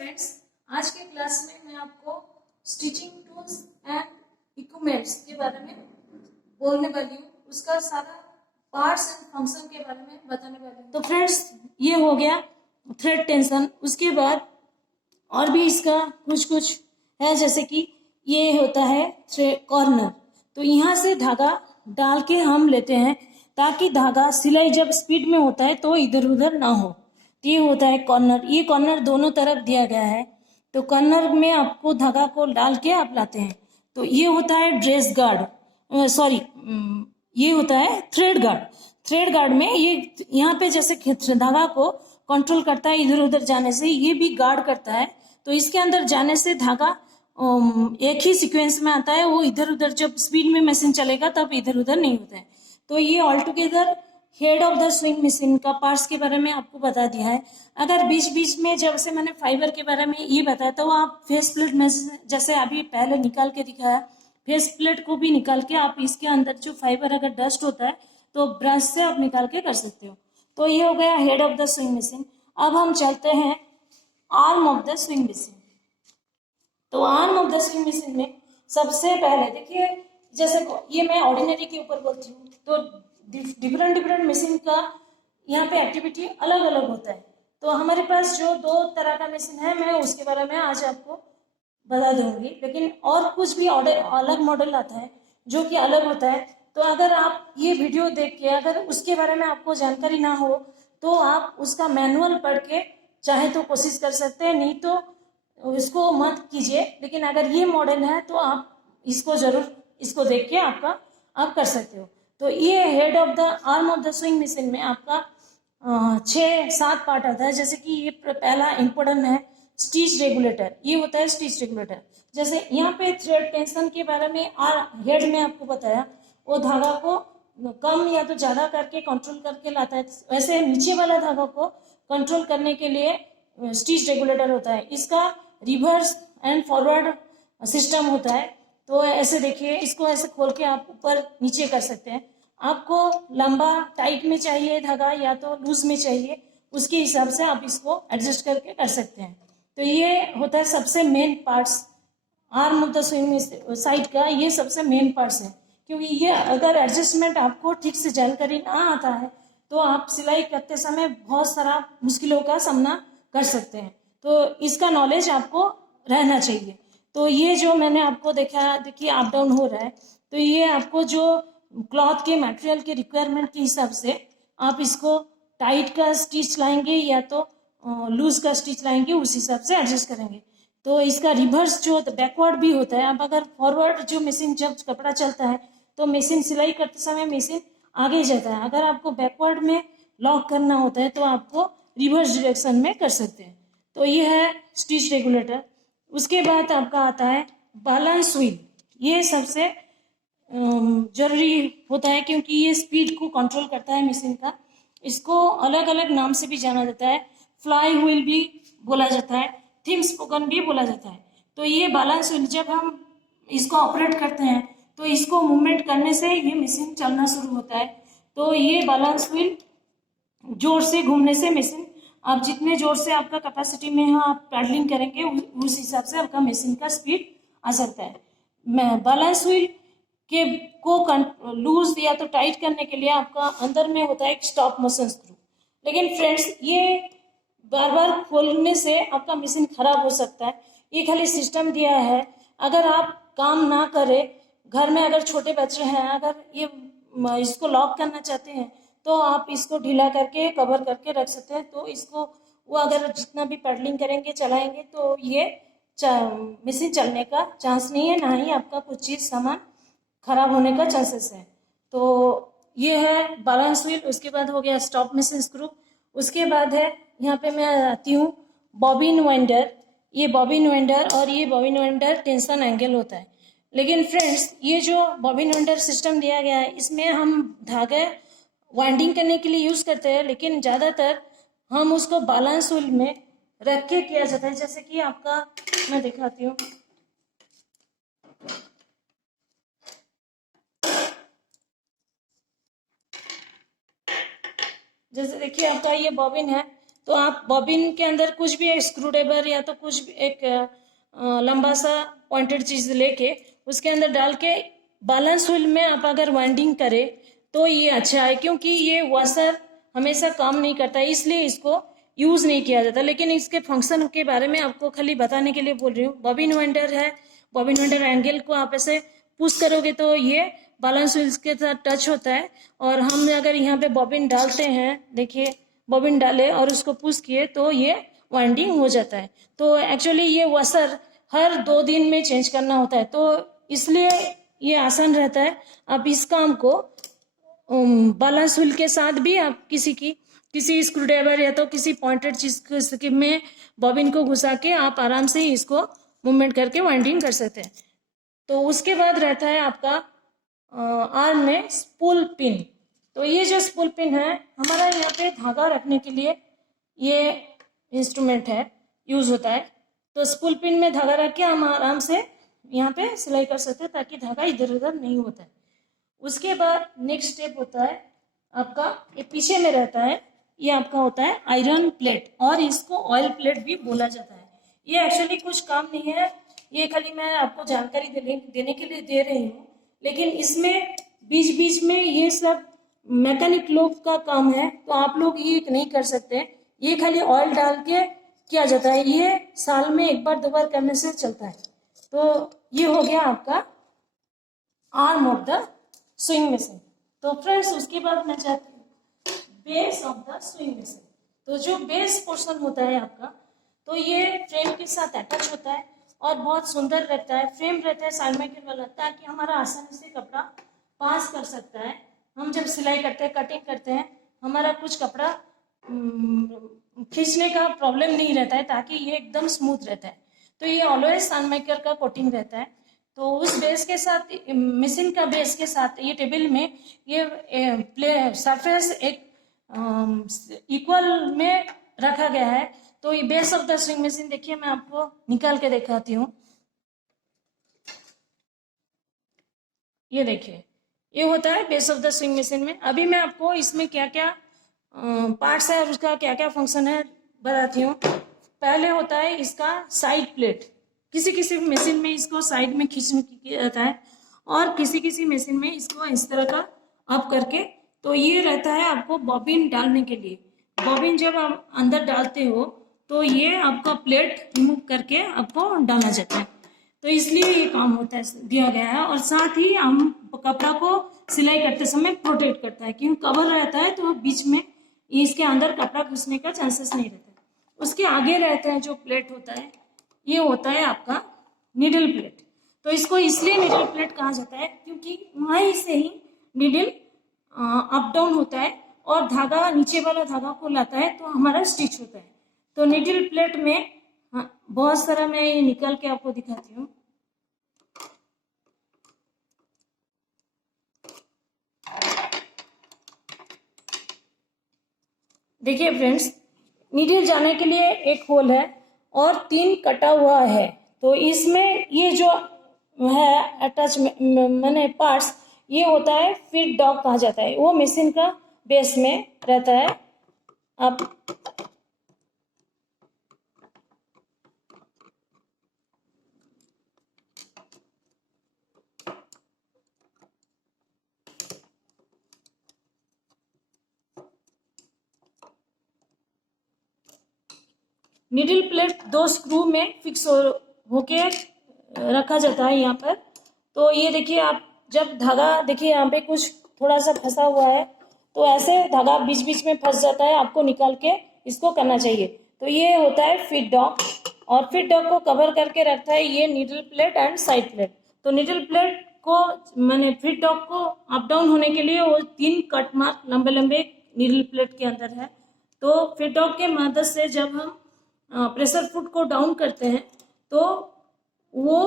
Friends, आज के class में मैं आपको स्टिचिंग टूल्स एंड इक्विपमेंट्स के बारे में बोलने वाली हूँ। उसका सारा पार्ट्स एंड फंक्शन के बारे में बताने वाली हूँ। तो फ्रेंड्स, ये हो गया थ्रेड टेंशन। उसके बाद और भी इसका कुछ है, जैसे कि ये होता है थ्रेड कॉर्नर। तो यहाँ से धागा डाल के हम लेते हैं ताकि धागा सिलाई जब स्पीड में होता है तो इधर उधर ना हो। तो ये होता है कॉर्नर। ये कॉर्नर दोनों तरफ दिया गया है। तो कॉर्नर में आपको धागा को डाल के आप लाते हैं। तो ये होता है ड्रेस गार्ड, ये होता है थ्रेड गार्ड। थ्रेड गार्ड में ये यहाँ पे जैसे धागा को कंट्रोल करता है इधर उधर जाने से, ये भी गार्ड करता है। तो इसके अंदर जाने से धागा एक ही सीक्वेंस में आता है। वो इधर उधर जब स्पीड में मशीन चलेगा तब इधर उधर नहीं होता है। तो ये all together head of the swing machine का पार्ट्स के बारे में आपको बता दिया है। अगर बीच बीच में जब से मैंने फाइबर के बारे में ये बताया तो आप फेस प्लेट में जैसे अभी पहले निकाल के दिखाया, फेस प्लेट को भी निकाल के आप इसके अंदर जो फाइबर अगर डस्ट होता है तो ब्रश से आप निकाल के कर सकते हो। तो ये हो गया head of the swing machine. अब हम चलते हैं arm of the swing machine. तो arm of the swing machine में सबसे पहले देखिए, जैसे ये मैं ऑर्डिनरी के ऊपर बोलती हूँ, तो डिफरेंट मशीन का यहाँ पे एक्टिविटी अलग अलग होता है। तो हमारे पास जो दो तरह का मशीन है, मैं उसके बारे में आज आपको बता दूंगी। लेकिन और कुछ भी अलग मॉडल आता है जो कि अलग होता है। तो अगर आप ये वीडियो देख के अगर उसके बारे में आपको जानकारी ना हो तो आप उसका मैनुअल पढ़ के चाहे तो कोशिश कर सकते हैं, नहीं तो इसको मत कीजिए। लेकिन अगर ये मॉडल है तो आप इसको जरूर इसको देख के आप कर सकते हो। तो ये head of the arm of the swing machine में आपका 6-7 पार्ट आता है। जैसे कि ये पहला इम्पोर्टेंट है स्टिच रेगुलेटर। ये होता है स्टिच रेगुलेटर। जैसे यहाँ पे थ्रेड टेंशन के बारे में हेड में आपको बताया, वो धागा को कम या तो ज्यादा करके कंट्रोल करके लाता है। वैसे नीचे वाला धागा को कंट्रोल करने के लिए स्टिच रेगुलेटर होता है। इसका रिवर्स एंड फॉरवर्ड सिस्टम होता है। तो ऐसे देखिए, इसको ऐसे खोल के आप ऊपर नीचे कर सकते हैं। आपको लंबा टाइट में चाहिए धागा या तो लूज में चाहिए, उसके हिसाब से आप इसको एडजस्ट करके कर सकते हैं। तो ये होता है सबसे main parts arm of the swing side का। ये सबसे मेन पार्ट्स है, क्योंकि ये अगर एडजस्टमेंट आपको ठीक से जानकारी ना आता है तो आप सिलाई करते समय बहुत सारा मुश्किलों का सामना कर सकते हैं। तो इसका नॉलेज आपको रहना चाहिए। तो ये जो मैंने आपको देखिए अप डाउन हो रहा है, तो ये आपको जो क्लॉथ के मटेरियल के रिक्वायरमेंट के हिसाब से आप इसको टाइट का स्टिच लाएंगे या तो लूज का स्टिच लाएंगे, उस हिसाब से एडजस्ट करेंगे। तो इसका रिवर्स जो बैकवर्ड भी होता है। अब अगर फॉरवर्ड जो मशीन जब कपड़ा चलता है तो मशीन सिलाई करते समय मशीन आगे जाता है। अगर आपको बैकवर्ड में लॉक करना होता है तो आपको रिवर्स डायरेक्शन में कर सकते हैं। तो ये है स्टिच रेगुलेटर। उसके बाद आपका आता है बैलेंस व्हील। ये सबसे जरूरी होता है क्योंकि ये स्पीड को कंट्रोल करता है मशीन का। इसको अलग अलग नाम से भी जाना जाता है। फ्लाई व्हील भी बोला जाता है, थिम स्पोकन भी बोला जाता है। तो ये बैलेंस व्हील जब हम इसको ऑपरेट करते हैं तो इसको मूवमेंट करने से ये मशीन चलना शुरू होता है। तो ये बैलेंस व्हील जोर से घूमने से मशीन, आप जितने जोर से आपका कैपेसिटी में है आप पैडलिंग करेंगे उस हिसाब से आपका मशीन का स्पीड आ सकता है। बैलेंस व्हील के को लूज या तो टाइट करने के लिए आपका अंदर में होता है एक स्टॉप मोशन स्क्रू। लेकिन फ्रेंड्स, ये बार बार खोलने से आपका मशीन खराब हो सकता है। ये खाली सिस्टम दिया है। अगर आप काम ना करें, घर में अगर छोटे बच्चे हैं, अगर ये इसको लॉक करना चाहते हैं तो आप इसको ढीला करके कवर करके रख सकते हैं। तो इसको वो अगर जितना भी पैडलिंग करेंगे चलाएंगे तो ये मशीन चलने का चांस नहीं है, ना ही आपका कुछ चीज़ सामान खराब होने का चांसेस है। तो ये है बैलेंस व्हील। उसके बाद हो गया स्टॉप मशीन स्क्रू। उसके बाद है यहाँ पे मैं आती हूँ बॉबिन वाइंडर। ये बॉबिन वाइंडर और ये बॉबिन वाइंडर टेंशन एंगल होता है। लेकिन फ्रेंड्स, ये जो बॉबिन वाइंडर सिस्टम दिया गया है इसमें हम धागे वाइंडिंग करने के लिए यूज करते हैं, लेकिन ज़्यादातर हम उसको बैलेंस व्हील में रख के किया जाता है। जैसे कि आपका मैं दिखाती हूँ। जैसे देखिए आपका ये बॉबिन है, तो आप बॉबिन के अंदर कुछ भी एक स्क्रू ड्राइवर या तो कुछ भी एक लंबा सा पॉइंटेड चीज लेके उसके अंदर डाल के बैलेंस व्हील में आप अगर वाइंडिंग करें तो ये अच्छा है, क्योंकि ये वॉशर हमेशा काम नहीं करता, इसलिए इसको यूज नहीं किया जाता। लेकिन इसके फंक्शन के बारे में आपको खाली बताने के लिए बोल रही हूँ। बॉबिन वाइंडर है, बॉबिन वाइंडर एंगल को आप ऐसे पुश करोगे तो ये बैलेंस व्हील्स के साथ टच होता है, और हम अगर यहाँ पे बॉबिन डालते हैं, देखिए बॉबिन डाले और उसको पुश किए तो ये वाइंडिंग हो जाता है। तो एक्चुअली ये वॉशर हर 2 दिन में चेंज करना होता है, तो इसलिए ये आसान रहता है। आप इस काम को बैलेंस व्हील के साथ भी आप किसी स्क्रू ड्राइवर या तो किसी पॉइंटेड चीज में बॉबिन को घुसा के आप आराम से ही इसको मूवमेंट करके वाइंडिंग कर सकते हैं। तो उसके बाद रहता है आपका आर्म में स्पूल पिन। तो ये जो स्पूल पिन है हमारा यहाँ पे धागा रखने के लिए ये इंस्ट्रूमेंट है, यूज होता है। तो स्पूल पिन में धागा रख के हम आराम से यहाँ पे सिलाई कर सकते हैं ताकि धागा इधर उधर नहीं होता है। उसके बाद नेक्स्ट स्टेप होता है आपका, ये पीछे में रहता है, ये आपका होता है आयरन प्लेट, और इसको ऑयल प्लेट भी बोला जाता है। ये एक्चुअली कुछ काम नहीं है, ये खाली मैं आपको जानकारी देने के लिए दे रही हूँ। लेकिन इसमें बीच बीच में ये सब मैकेनिक लोग का काम है, तो आप लोग ये नहीं कर सकते। ये खाली ऑयल डाल के किया जाता है, ये साल में 1 बार 2 बार करने से चलता है। तो ये हो गया आपका arm of the swing machine. तो फ्रेंड्स उसके बाद मैं चाहती हूँ base of the swing machine. तो जो बेस पोर्शन होता है आपका, तो ये फ्रेम के साथ अटैच होता है और बहुत सुंदर रहता है। फ्रेम रहता है साइड में वाला, ताकि हमारा आसानी से कपड़ा पास कर सकता है। हम जब सिलाई करते हैं, कटिंग करते हैं, हमारा कुछ कपड़ा खींचने का प्रॉब्लम नहीं रहता है, ताकि ये एकदम स्मूथ रहता है। तो ये ऑलवेज सनमाइका का कोटिंग रहता है। तो उस बेस के साथ, मशीन का बेस के साथ, ये टेबल में ये सरफेस एक इक्वल में रखा गया है। तो ये base of the swing machine, देखिए मैं आपको निकाल के दिखाती हूँ। ये देखिए, ये होता है base of the swing machine में। अभी मैं आपको इसमें क्या क्या पार्ट्स है और उसका क्या क्या फंक्शन है बताती हूँ। पहले होता है इसका साइड प्लेट। किसी किसी मशीन में इसको साइड में खींचने किया जाता है, और किसी किसी मशीन में इसको इस तरह का अप करके, तो ये रहता है आपको बॉबिन डालने के लिए। बॉबिन जब आप अंदर डालते हो तो ये आपका प्लेट रिमूव करके आपको डाला जाता है। तो इसलिए ये काम होता है, दिया गया है। और साथ ही हम कपड़ा को सिलाई करते समय प्रोटेक्ट करता है, क्योंकि कवर रहता है तो बीच में इसके अंदर कपड़ा घुसने का चांसेस नहीं रहता है। उसके आगे रहता है जो प्लेट होता है, ये होता है आपका नीडल प्लेट। तो इसको इसलिए नीडल प्लेट कहा जाता है क्योंकि वहीं से ही नीडल अप डाउन होता है और धागा नीचे वाला धागा को लाता है, तो हमारा स्टिच होता है। तो नीडल प्लेट में बहुत सारा, मैं ये निकाल के आपको दिखाती हूँ। देखिए फ्रेंड्स, नीडल जाने के लिए एक होल है और 3 कटा हुआ है। तो इसमें ये जो है अटैच मैंने पार्ट्स, ये होता है फीड डॉग कहा जाता है। वो मशीन का बेस में रहता है। आप नीडल प्लेट 2 स्क्रू में फिक्स होके रखा जाता है यहाँ पर। तो ये देखिए, आप जब धागा, देखिए यहाँ पे कुछ थोड़ा सा फंसा हुआ है, तो ऐसे धागा बीच बीच में फंस जाता है, आपको निकाल के इसको करना चाहिए। तो ये होता है फीड डॉग, और फीड डॉग को कवर करके रखता है ये needle plate and side plate. तो नीडल प्लेट को, मैंने फीड डॉग को अप डाउन होने के लिए वो 3 कट मार्क लंबे लंबे नीडल प्लेट के अंदर है। तो फीड डॉग के मदद से जब हम प्रेशर फुट को डाउन करते हैं तो वो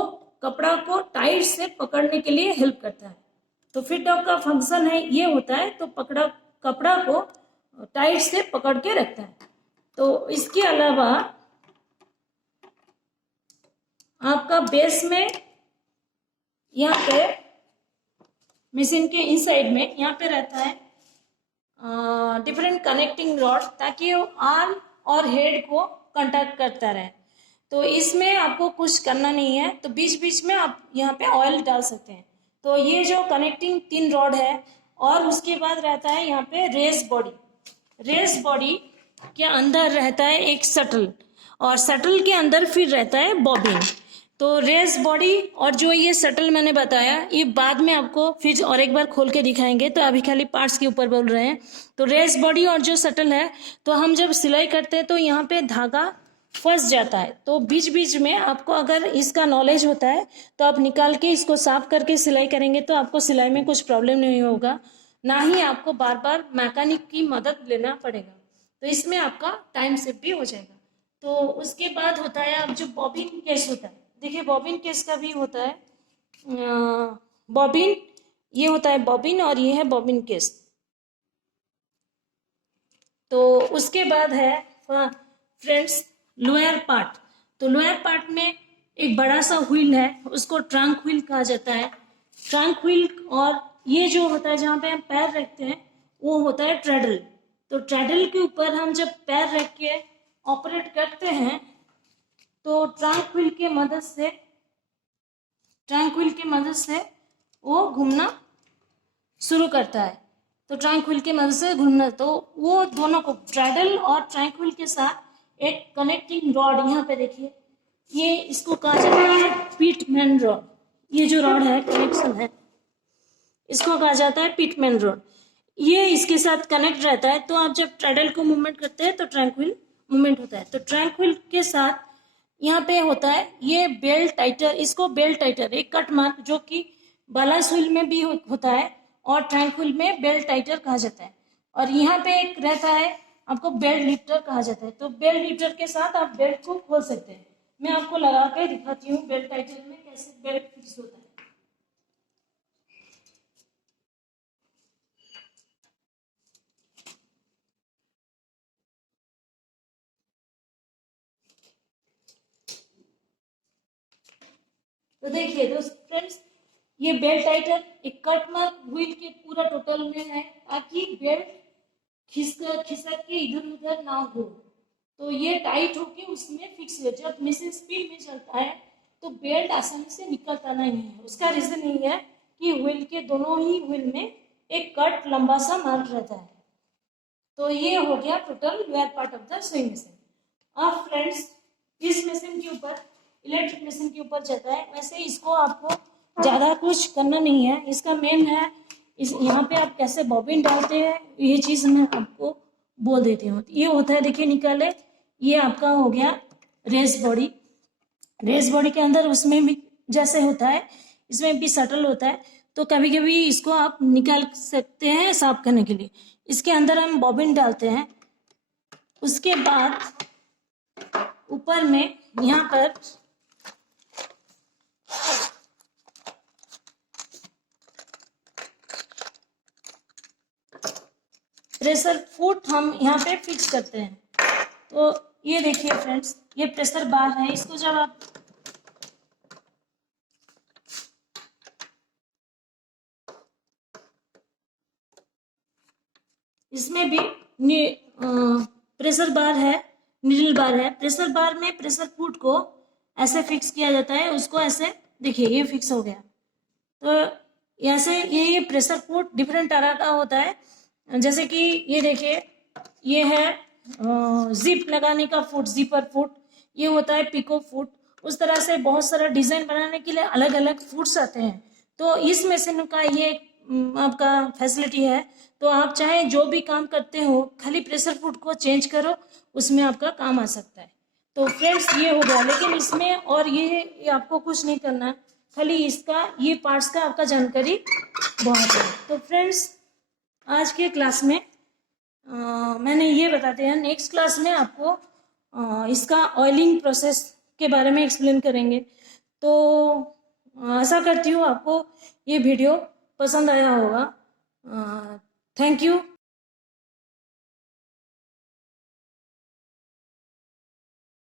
कपड़ा को टाइट से पकड़ने के लिए हेल्प करता है। तो फीड डॉग का फंक्शन है ये होता है, तो कपड़ा को टाइट से पकड़ के रखता है। तो इसके अलावा आपका बेस में यहाँ पे मशीन के इनसाइड में यहाँ पे रहता है डिफरेंट कनेक्टिंग रॉड, ताकि वो आर्म और हेड को कांटेक्ट करता रहे। तो इसमें आपको कुछ करना नहीं है, तो बीच बीच में आप यहाँ पे ऑयल डाल सकते हैं। तो ये जो कनेक्टिंग 3 रॉड है, और उसके बाद रहता है यहाँ पे रेस बॉडी। रेस बॉडी के अंदर रहता है एक शटल, और शटल के अंदर फिर रहता है बॉबिन। तो रेस बॉडी और जो ये शटल मैंने बताया, ये बाद में आपको फिर और एक बार खोल के दिखाएंगे, तो अभी खाली पार्ट्स के ऊपर बोल रहे हैं। तो रेस बॉडी और जो शटल है, तो हम जब सिलाई करते हैं तो यहाँ पे धागा फंस जाता है। तो बीच बीच में आपको अगर इसका नॉलेज होता है तो आप निकाल के इसको साफ करके सिलाई करेंगे, तो आपको सिलाई में कुछ प्रॉब्लम नहीं होगा, ना ही आपको बार बार मैकेनिक की मदद लेना पड़ेगा। तो इसमें आपका टाइम सेव भी हो जाएगा। तो उसके बाद होता है अब जो बॉबिन केस होता है, देखिए बॉबिन केस का भी होता है बॉबिन, ये होता है बॉबिन और ये है बॉबिन केस। तो उसके बाद है फ्रेंड्स लोअर पार्ट। तो लोअर पार्ट में एक बड़ा सा व्हील है, उसको ट्रंक व्हील कहा जाता है। ट्रंक व्हील, और ये जो होता है जहाँ पे हम पैर रखते हैं वो होता है ट्रेडल। तो ट्रेडल के ऊपर हम जब पैर रख के ऑपरेट करते हैं तो ट्रंक व्हील के मदद से वो घूमना शुरू करता है। तो ट्रंक व्हील की मदद से घूमना, तो वो दोनों को ट्रेडल और ट्रंक व्हील के साथ एक कनेक्टिंग रॉड, यहाँ पे देखिए, ये इसको कहा जाता है पिटमैन रॉड। ये जो रॉड है कनेक्शन है, इसको कहा जाता है पिटमैन रॉड। ये इसके साथ कनेक्ट रहता है। तो आप जब ट्रेडल को मूवमेंट करते हैं तो ट्रंक व्हील मूवमेंट होता है। तो ट्रंक व्हील के साथ यहाँ पे होता है ये बेल्ट टाइटर, इसको बेल्ट टाइटर, एक कट मार्क जो कि बैलेंस व्हील में भी होता है और ट्रंक व्हील में बेल्ट टाइटर कहा जाता है। और यहाँ पे एक रहता है आपको बेल्ट लिफ्टर कहा जाता है। तो बेल्ट लिफ्टर के साथ आप बेल्ट को खोल सकते हैं। मैं आपको लगा के दिखाती हूँ बेल्ट टाइटर में कैसे बेल्ट फिक्स होता है। तो देखिए दोस्त फ्रेंड्स, ये बेल्ट टाइटर एक कट मार्क व्हील के पूरा टोटल में है, ताकि बेल्ट खिसक के इधर उधर ना हो। तो ये टाइट होके उसमें फिक्स हो। जब मशीन स्पीड में चलता है तो बेल्ट आसानी से निकलता नहीं है। उसका रीजन ये है कि व्हील के दोनों ही व्हील में एक कट लंबा सा मार्क रहता है। तो ये हो गया total lower part of the swing machine. अब फ्रेंड्स, इस मशीन के ऊपर, इलेक्ट्रिक मशीन के ऊपर जाता है। वैसे इसको आपको ज़्यादा कुछ करना नहीं है, इसका मेन है इस यहाँ पे आप कैसे बॉबिन डालते हैं, ये चीज़ मैं आपको बोल देती हूँ। ये होता है, देखिए निकाले, ये आपका हो गया रेस बॉडी। रेस बॉडी के अंदर उसमें भी जैसे होता है, इसमें भी शटल होता है। तो कभी कभी इसको आप निकाल सकते हैं साफ करने के लिए। इसके अंदर हम बॉबिन डालते हैं। उसके बाद ऊपर में यहाँ पर प्रेशर फुट हम यहाँ पे फिक्स करते हैं। तो ये देखिए फ्रेंड्स, ये प्रेशर बार है। इसको जब आप इसमें भी प्रेशर बार है, नीडल बार है। प्रेशर बार में प्रेशर फुट को ऐसे फिक्स किया जाता है, उसको ऐसे देखिए ये फिक्स हो गया। तो ऐसे ये प्रेशर फुट डिफरेंट तरह का होता है। जैसे कि ये देखिए, ये है जिप लगाने का फुट, जिपर फुट, ये होता है पिको फुट। उस तरह से बहुत सारा डिजाइन बनाने के लिए अलग अलग फुट्स आते हैं। तो इस मशीन का ये आपका फैसिलिटी है। तो आप चाहे जो भी काम करते हो, खाली प्रेशर फुट को चेंज करो, उसमें आपका काम आ सकता है। तो फ्रेंड्स ये हो गया, लेकिन इसमें और ये आपको कुछ नहीं करना है, खाली इसका ये पार्ट्स का आपका जानकारी बहुत है। तो फ्रेंड्स आज के क्लास में मैंने ये बताते हैं, नेक्स्ट क्लास में आपको इसका ऑयलिंग प्रोसेस के बारे में एक्सप्लेन करेंगे। तो आशा करती हूँ आपको ये वीडियो पसंद आया होगा। Thank you.